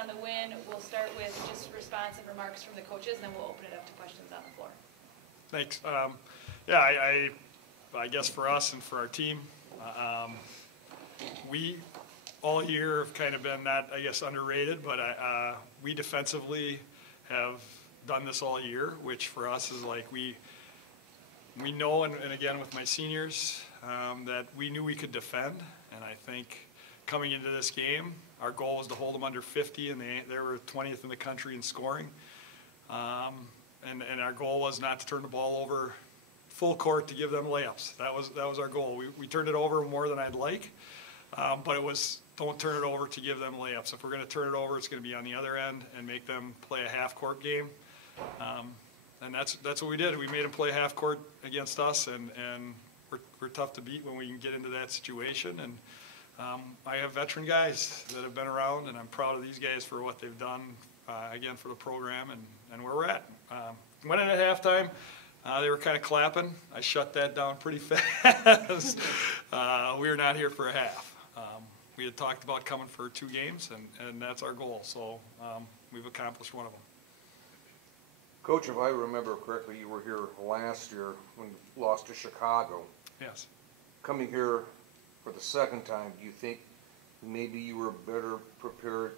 on the win. We'll start with just responsive remarks from the coaches, and then we'll open it up to questions on the floor. Thanks. Yeah, I guess for us and for our team, we all year have kind of been not, I guess, underrated, but we defensively have done this all year, which for us is like we know, and again with my seniors, that we knew we could defend, and I think coming into this game, our goal was to hold them under 50, and they were 20th in the country in scoring, and our goal was not to turn the ball over full court to give them layups. That was our goal. We turned it over more than I'd like, but it was don't turn it over to give them layups. If we're going to turn it over, it's going to be on the other end and make them play a half-court game. And that's what we did. We made them play half-court against us, and we're tough to beat when we can get into that situation. And I have veteran guys that have been around, and I'm proud of these guys for what they've done, again, for the program and where we're at. Went in at halftime. They were kind of clapping. I shut that down pretty fast. We were not here for a half. We had talked about coming for 2 games, and that's our goal. So we've accomplished one of them. Coach, if I remember correctly, you were here last year when you lost to Chicago. Yes. Coming here for the second time, do you think maybe you were better prepared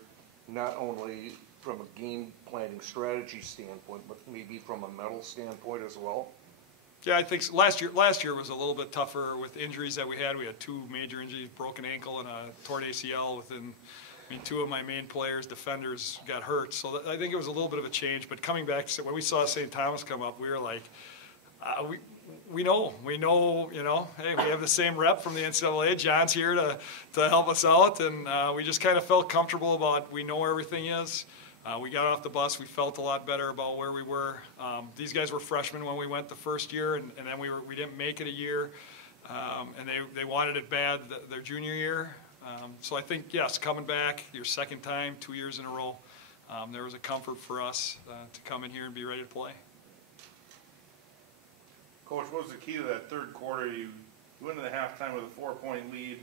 not only from a game planning strategy standpoint, but maybe from a mental standpoint as well? Yeah, I think so. Last year was a little bit tougher with injuries that we had. We had 2 major injuries, broken ankle and a torn ACL within. 2 of my main players, defenders, got hurt. So I think it was a little bit of a change. But coming back, when we saw St. Thomas come up, we were like, we know, hey, we have the same rep from the NCAA. John's here to help us out. And we just kind of felt comfortable about we know where everything is. We got off the bus. We felt a lot better about where we were. These guys were freshmen when we went the first year, and then we didn't make it a year. And they wanted it bad their junior year. So I think, yes, coming back your second time, 2 years in a row, there was a comfort for us to come in here and be ready to play. Coach, what was the key to that third quarter? You went into the halftime with a 4-point lead,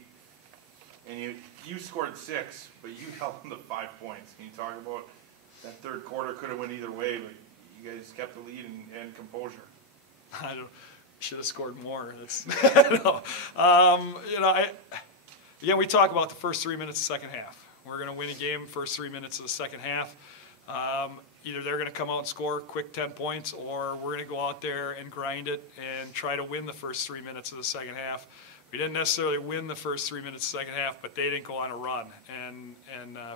and you scored 6, but you held them to 5 points. Can you talk about that third quarter? Could have went either way, but you guys kept the lead and composure. Should have scored more. Again, we talk about the first 3 minutes of the second half. We're going to win a game first 3 minutes of the second half. Either they're going to come out and score quick 10 points, or we're going to go out there and grind it and try to win the first 3 minutes of the second half. We didn't necessarily win the first 3 minutes of the second half, but they didn't go on a run. And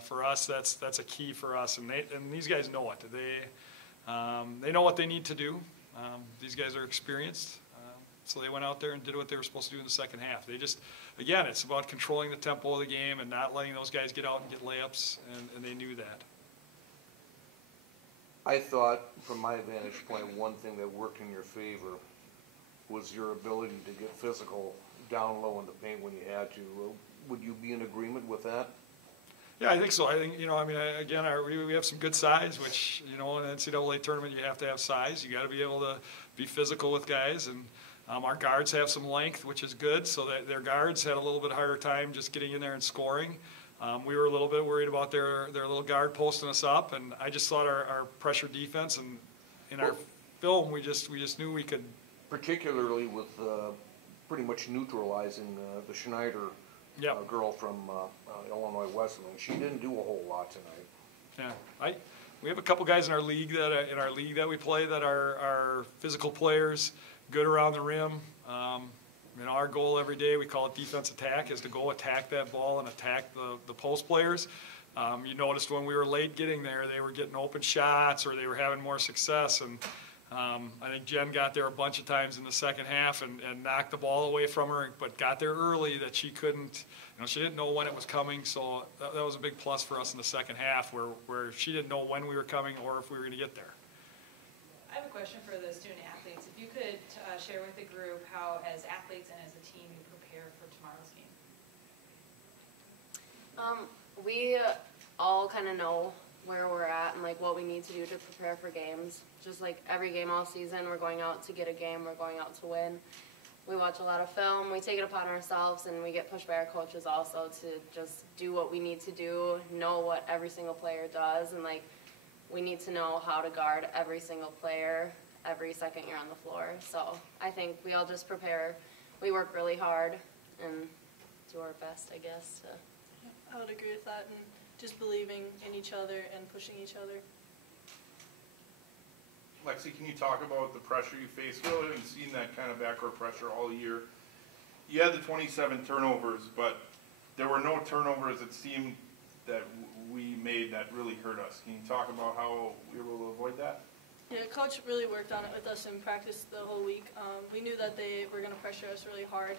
for us, that's a key for us. And these guys know it. They know what they need to do. These guys are experienced. So they went out there and did what they were supposed to do in the second half. They just, again, it's about controlling the tempo of the game and not letting those guys get out and get layups, and they knew that. I thought, from my vantage point, one thing that worked in your favor was your ability to get physical down low in the paint when you had to. Would you be in agreement with that? Yeah, I think so. I think, again, we have some good size, which, in an NCAA tournament, you have to have size. You got to be able to be physical with guys, and our guards have some length, which is good, so that their guards had a little bit harder time just getting in there and scoring. We were a little bit worried about their little guard posting us up, and I just thought our pressure defense and in our film, we just knew we could. Particularly with pretty much neutralizing the Schneider girl from Illinois Wesleyan. She didn't do a whole lot tonight. Yeah, we have a couple guys in our league that we play that are physical players, good around the rim. Our goal every day, we call it defense attack, is to go attack that ball and attack the post players. You noticed when we were late getting there, they were getting open shots or they were having more success. And I think Jen got there a bunch of times in the second half and knocked the ball away from her, but got there early that she couldn't, she didn't know when it was coming. So that was a big plus for us in the second half where she didn't know when we were coming or if we were going to get there. I have a question for the student athletes. If you could share with the group how, as athletes and as a team, you prepare for tomorrow's game. We all kind of know where we're at and what we need to do to prepare for games. Just like every game all season, we're going out to get a game, we're going out to win. we watch a lot of film, we take it upon ourselves, and we get pushed by our coaches also to just do what we need to do, know what every single player does, and like we need to know how to guard every single player every second you're on the floor. So I think we all just prepare, we work really hard and do our best, I guess. I would agree with that, and just believing in each other and pushing each other. Lexi, can you talk about the pressure you face? We really haven't seen that kind of backcourt pressure all year. You had the 27 turnovers, but there were no turnovers it seemed that we made that really hurt us. Can you talk about how we were able to avoid that? Yeah, Coach really worked on it with us in practice the whole week. We knew that they were going to pressure us really hard.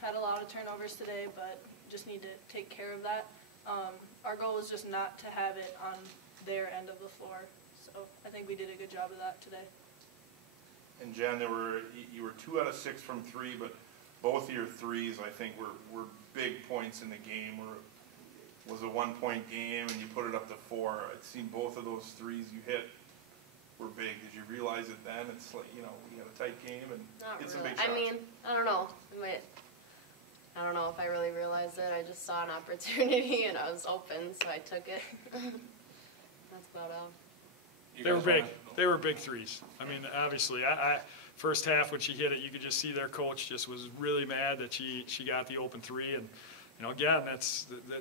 Had a lot of turnovers today, but just need to take care of that. Our goal was just not to have it on their end of the floor. So I think we did a good job of that today. And Jen, you were 2 out of 6 from 3, but both of your threes, I think, were big points in the game. It was a 1-point game, and you put it up to 4. It seemed both of those threes you hit were big. Did you realize it then? It's like, we got a tight game, and Not it's really. a big shot. I mean, I don't know. I don't know if I really realized it. I just saw an opportunity and I was open, so I took it. That's about all. They were big. They were big threes. I mean, obviously, first half when she hit it, you could just see their coach just was really mad that she got the open three. And, again,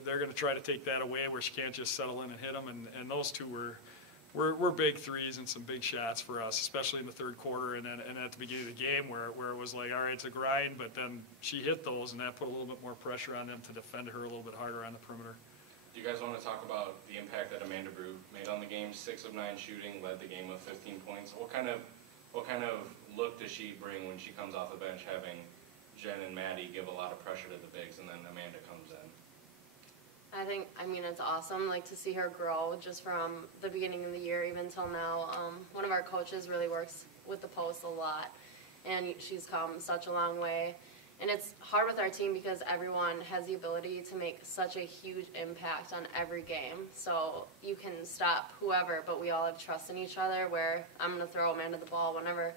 they're going to try to take that away where she can't just settle in and hit them. And those two were big threes and some big shots for us, especially in the third quarter and at the beginning of the game where it was like, all right, it's a grind, but then she hit those and that put a little bit more pressure on them to defend her a little bit harder on the perimeter. Do you guys want to talk about the impact that Amanda Brew made on the game? 6 of 9 shooting, led the game with 15 points. What kind of look does she bring when she comes off the bench, having Jen and Maddie give a lot of pressure to the bigs, and then Amanda comes in? I mean, it's awesome, to see her grow just from the beginning of the year even till now. One of our coaches really works with the post a lot, and she's come such a long way. And it's hard with our team because everyone has the ability to make such a huge impact on every game. So you can stop whoever, but we all have trust in each other where I'm going to throw Amanda the ball whenever,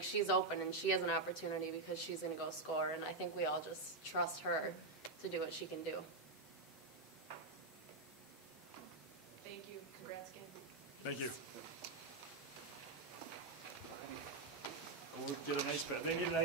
she's open and she has an opportunity because she's going to go score. And I think we all just trust her to do what she can do. Thank you. Congrats again. Thank you. Go get a nice bet. They need a nice